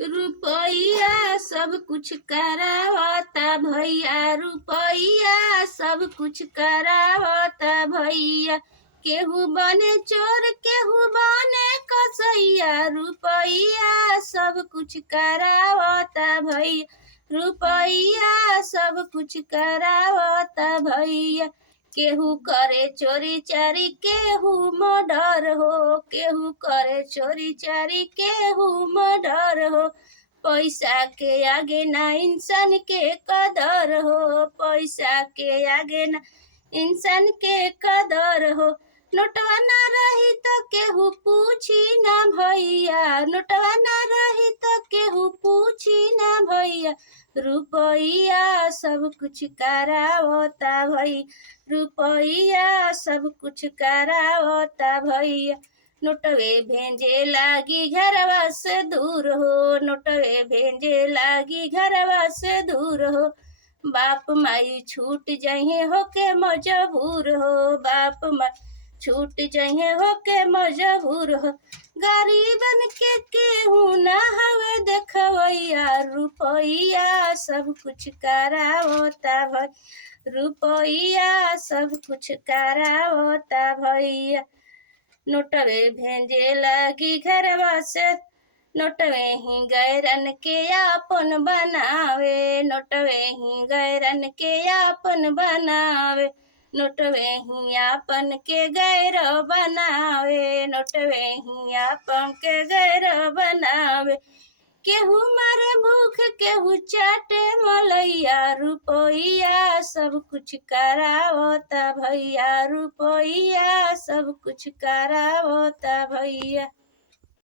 रुपया सब कुछ करावता भैया, रुपया सब कुछ करावता भैया। केहू बने चोर केहू बने कसैया, रुपया सब कुछ करावता भैया, रुपया सब कुछ करावता भैया। केहू करे चोरी चारी केहू मर्डर हो, केहू करे चोरी चारी केहू मर्डर हो। पैसा के आगे ना इंसान के कदर हो, पैसा के आगे ना इंसान के कदर हो। नोटवा ना रही तो केहू पूछी ना भैया, नोटवा ना रही तो केहू पूछी ना भैया। रुपया सब कुछ करावता भई, रुपया सब कुछ करावता भैया। नोटवे भेजे लागी घरवा से दूर हो, नोटवे भेजे लागी घरवा से दूर हो। बाप माई छूट जहे होके मजबूर हो, बाप माई छूट जहे होके मजबूर हो। गरीबन के केहू ना हवे देखवैया, रुपया सब कुछ करावता भई, रुपया सब कुछ करावता भैया। नोटवे भेजे लगी घरवा से, नोटवे ही गैरन के आपन बनावे, नोटवे ही गैरन के आपन बनावे। नोटवे ही आपन के गैर बनावे, नोटवे ही आपन के गैर बनावे। केहू मारे भूख केहू चाटे मलैया, रुपया सब कुछ करावता भैया, रुपया सब कुछ करावता भैया।